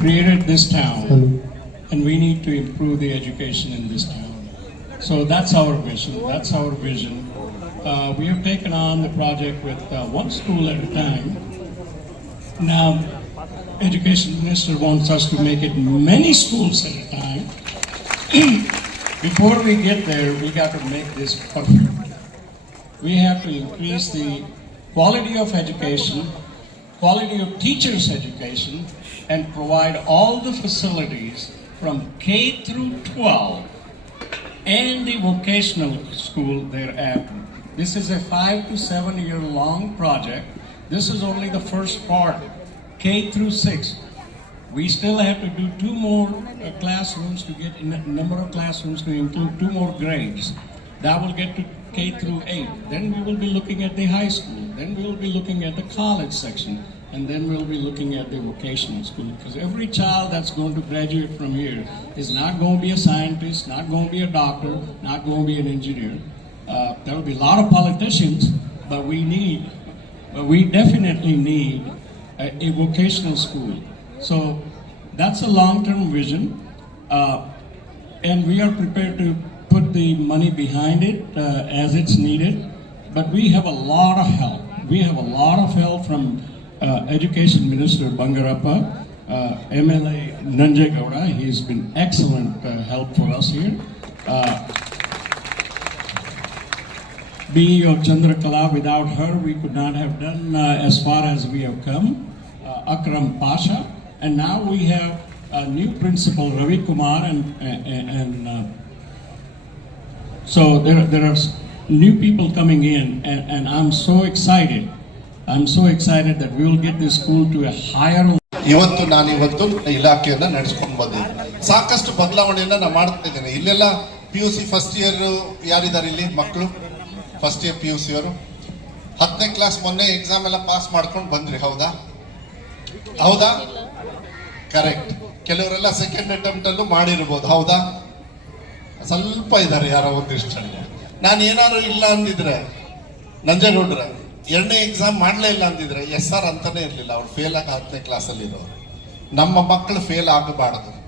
created this town, and we need to improve the education in this town. So that's our vision. That's our vision. Uh, we have taken on the project with uh, one school at a time. Now, education minister wants us to make it many schools at a time. Before we get there, we got to make this perfect. We have to increase the quality of education, quality of teachers' education, and provide all the facilities from K through 12 and the vocational school thereafter. This is a five to seven year long project. This is only the first part, K through six. We still have to do two more uh, classrooms to get in number of classrooms to include two more grades. That will get to K through eight. Then we will be looking at the high school. Then we will be looking at the college section. And then we'll be looking at the vocational school. Because every child that's going to graduate from here is not going to be a scientist, not going to be a doctor, not going to be an engineer. Uh, there will be a lot of politicians, but we need, but we definitely need a, a vocational school. So that's a long-term vision, uh, and we are prepared to put the money behind it uh, as it's needed. But we have a lot of help. We have a lot of help from uh, Education Minister Bangarappa, uh, MLA Nanjegowda. He's been excellent uh, help for us here. Uh, BEO Chandrakala, without her, we could not have done uh, as far as we have come. Uh, Akram Pasha, and now we have a new principal, Ravi Kumar, and, and, and so there, there are new people coming in, and, and I'm so excited. I'm so excited that we will get this school to a higher ಇವತ್ತು ನಾನು ಇವತ್ತು ಇಲಾಖೆಯನ್ನ ನಡೆಸ್ಕೊಂಡು ಬಂದಿದ್ದೀನಿ. ಸಾಕಷ್ಟು ಬದಲಾವಣೆಯನ್ನ ನಾನು ಮಾಡ್ತಾ ಇದ್ದೇನೆ. ಇಲ್ಲೆಲ್ಲ P U C first year ಯಾರಿದ್ದಾರೆ ಇಲ್ಲಿ? ಮಕ್ಕಳು? First year P U C ಅವರು? ಹತ್ತನೇ ಕ್ಲಾಸ್ ಮೊನ್ನೆ ಎಕ್ಸಾಮ್ ಎಲ್ಲ ಪಾಸ್ ಮಾಡ್ಕೊಂಡು ಬಂದ್ರಿ ಹೌದಾ? ಹೌದಾ? ಕರೆಕ್ಟ್ ಕೆಲವರೆಲ್ಲ ಸೆಕೆಂಡ್ ಅಟೆಂಪ್ಟ್ ಅಲ್ಲೂ ಮಾಡಿರ್ಬೋದು ಹೌದಾ? ಸ್ವಲ್ಪ ಇದ್ದಾರೆ ಯಾರೋ ಒಂದಿಷ್ಟು ನಾನು ಏನಾದ್ರು ಇಲ್ಲ ಅಂದಿದ್ರೆ ನಂಜೇಗೌಡ್ರ ಎರಡನೇ ಎಕ್ಸಾಮ್ ಮಾಡಲೇ ಇಲ್ಲ ಅಂದಿದ್ರೆ, ಎಸ್ ಆರ್ ಅಂತಾನೆ ಇರಲಿಲ್ಲ. ಅವ್ರು ಫೇಲ್ ಆಗಿ ಹತ್ತನೇ ಕ್ಲಾಸಲ್ಲಿ ಇರೋರು. ನಮ್ಮ ಮಕ್ಕಳು ಫೇಲ್ ಆಗಬಾರ್ದು.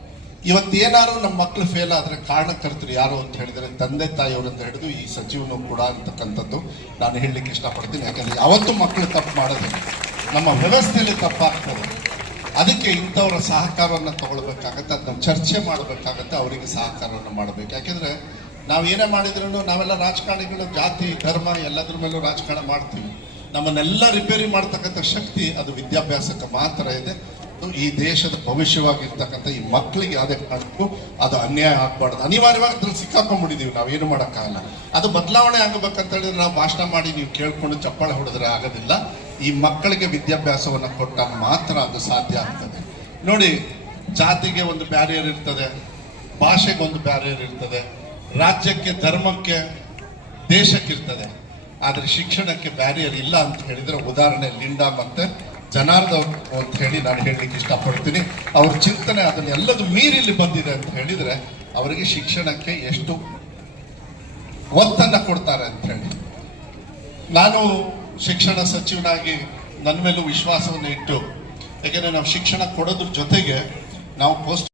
ಇವತ್ತೇನಾದ್ರು ನಮ್ಮ ಮಕ್ಕಳು ಫೇಲ್ ಆದ್ರೆ ಕಾರಣಕರ್ತರು ಯಾರು ಅಂತ ಹೇಳಿದರೆ, ತಂದೆ ತಾಯಿಯವರಿಂದ ಹಿಡಿದು ಈ ಸಚಿವನು ಕೂಡ ಅಂತಕ್ಕಂಥದ್ದು ನಾನು ಹೇಳಲಿಕ್ಕೆ ಇಷ್ಟಪಡ್ತೀನಿ. ಯಾಕಂದರೆ ಯಾವತ್ತೂ ಮಕ್ಕಳು ತಪ್ಪು ಮಾಡೋದು ನಮ್ಮ ವ್ಯವಸ್ಥೆಯಲ್ಲಿ ತಪ್ಪಾಗ್ತದೆ. ಅದಕ್ಕೆ ಇಂಥವರ ಸಹಕಾರವನ್ನು ತಗೊಳ್ಬೇಕಾಗತ್ತೆ, ಅದನ್ನ ಚರ್ಚೆ ಮಾಡಬೇಕಾಗತ್ತೆ, ಅವರಿಗೆ ಸಹಕಾರವನ್ನು ಮಾಡಬೇಕು. ಯಾಕೆಂದ್ರೆ ನಾವು ಏನೇ ಮಾಡಿದ್ರು ನಾವೆಲ್ಲ ರಾಜಕಾರಣಿಗಳು, ಜಾತಿ, ಧರ್ಮ ಎಲ್ಲದ್ರ ಮೇಲೂ ರಾಜಕಾರಣ ಮಾಡ್ತೀವಿ. ನಮ್ಮನ್ನೆಲ್ಲ ರಿಪೇರಿ ಮಾಡ್ತಕ್ಕಂಥ ಶಕ್ತಿ ಅದು ವಿದ್ಯಾಭ್ಯಾಸಕ್ಕೆ ಮಾತ್ರ ಇದೆ. ಈ ದೇಶದ ಭವಿಷ್ಯವಾಗಿರ್ತಕ್ಕಂಥ ಈ ಮಕ್ಕಳಿಗೆ ಯಾವುದೇ ಕಾರಣಕ್ಕೂ ಅದು ಅನ್ಯಾಯ ಆಗ್ಬಾರ್ದು. ಅನಿವಾರ್ಯವಾಗಿ ಅದ್ರಲ್ಲಿ ಸಿಕ್ಕಾಕೊಂಡ್ಬಿಟ್ಟಿದೀವಿ ನಾವು, ಏನು ಮಾಡೋಕ್ಕಾಗಲ್ಲ. ಅದು ಬದಲಾವಣೆ ಆಗಬೇಕಂತ ಹೇಳಿದ್ರೆ ನಾವು ಭಾಷಣ ಮಾಡಿ ನೀವು ಕೇಳ್ಕೊಂಡು ಚಪ್ಪಾಳೆ ಹೊಡೆದ್ರೆ ಆಗೋದಿಲ್ಲ. ಈ ಮಕ್ಕಳಿಗೆ ವಿದ್ಯಾಭ್ಯಾಸವನ್ನು ಕೊಟ್ಟಾಗ ಮಾತ್ರ ಅದು ಸಾಧ್ಯ ಆಗ್ತದೆ. ನೋಡಿ, ಜಾತಿಗೆ ಒಂದು ಬ್ಯಾರಿಯರ್ ಇರ್ತದೆ, ಭಾಷೆಗೆ ಒಂದು ಬ್ಯಾರಿಯರ್ ಇರ್ತದೆ. ರಾಜ್ಯಕ್ಕೆ, ಧರ್ಮಕ್ಕೆ, ದೇಶಕ್ಕಿರ್ತದೆ. ಆದರೆ ಶಿಕ್ಷಣಕ್ಕೆ ಬ್ಯಾರಿಯರ್ ಇಲ್ಲ ಅಂತ ಹೇಳಿದ್ರೆ ಉದಾಹರಣೆ ಲಿಂಡಾ ಮತ್ತೆ ಜನಾರ್ದನ್ ಅಂತ ಹೇಳಿ ನಾನು ಹೇಳಲಿಕ್ಕೆ ಇಷ್ಟಪಡ್ತೀನಿ. ಅವ್ರ ಚಿಂತನೆ ಅದನ್ನೆಲ್ಲದು ಮೀರಿ ಇಲ್ಲಿ ಬಂದಿದೆ ಅಂತ ಹೇಳಿದ್ರೆ ಅವರಿಗೆ ಶಿಕ್ಷಣಕ್ಕೆ ಎಷ್ಟು ಒತ್ತನ್ನು ಕೊಡ್ತಾರೆ ಅಂತ ಹೇಳಿ. ನಾನು ಶಿಕ್ಷಣ ಸಚಿವನಾಗಿ ನನ್ನ ಮೇಲೂ ವಿಶ್ವಾಸವನ್ನು ಇಟ್ಟು, ಯಾಕೆಂದರೆ ನಾವು ಶಿಕ್ಷಣ ಕೊಡೋದ್ರ ಜೊತೆಗೆ ನಾವು ಪೋಸ್ಟ್